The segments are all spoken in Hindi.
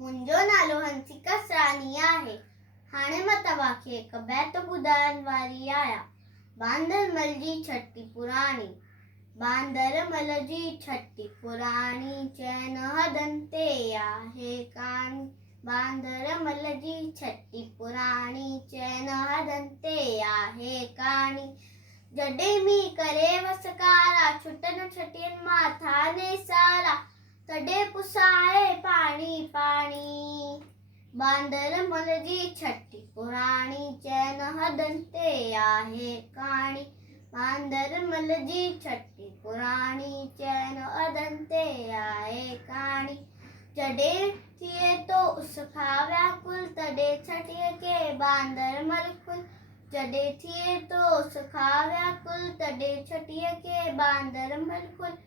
मुंहिंजो नालो हंसिका सरानी आहे। हाणे मां तव्हांखे हिकु बैत ॿुधाइण वारी आहियां। बांदरमल जी छठी पुराणी। बांदरमल जी छठी पुराणी चैन हदनि ते आहे कहाणी। बांदरमल जी छठी पुराणी चैन हदनि ते आहे कहाणी। जॾहिं मींहुं करे वसकारा छुटनि छटियुनि मां थाने सारा तॾहिं पुसाए पाणी पाणी। बांदरमल जी छठी पुराणी चैन हदनि ते आहे कहाणी। बांदरमल जी छठी पुराणी चैन हदनि ते आहे कहाणी। जॾहिं थिए तो उस खां व्याकुल तॾहिं छठीअ खे बांदरमल खुल। जॾहिं थिए तो उस खां व्याकुल तॾहिं छठीअ खे बांदरमल खुल।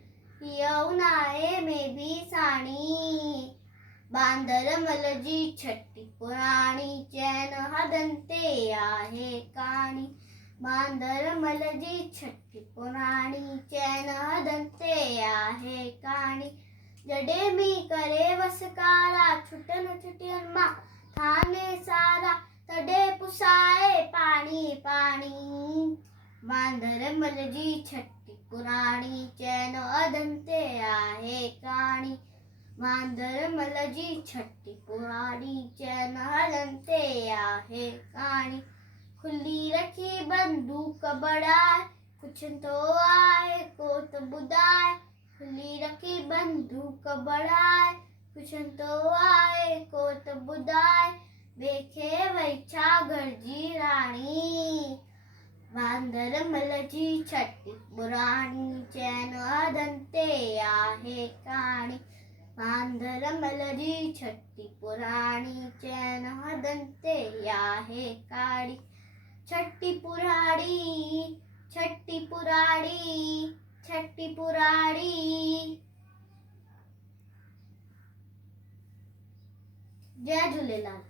हीअ ऊन्हारे में भी साणी। बांदरमल जी छठी पुराणी चैन हदनि ते आहे कहाणी। बांदरमल जी छठी पुराणी चैन हदनि ते आहे कहाणी। जॾहिं मींहुं करे वसकारा छुटनि छटियुनि मां थाने सारा तॾहिं पुसाए पाणी पाणी। बांदरमल जी छठी पुराणी चैन हदनि ते आहे कहाणी। बांदरमल जी छठी पुराणी चैन हदनि ते आहे कहाणी। खुली रखी बंदूक बड़ाए पुछंदो आहे को त ॿुधाए। खुली रखी बंदूक बड़ाए पुछंदो आहे को त ॿुधाए। ॿिए खे वई छा घुरिजी राणी। बांदरमल जी छठी पुराणी चैन हदनि ते आहे कहाणी। बांदरमल जी छठी पुराणी चैन हदनि ते आहे कहाणी। छठी पुराणी छठी पुराणी छठी पुराणी। जय झूलेलाल।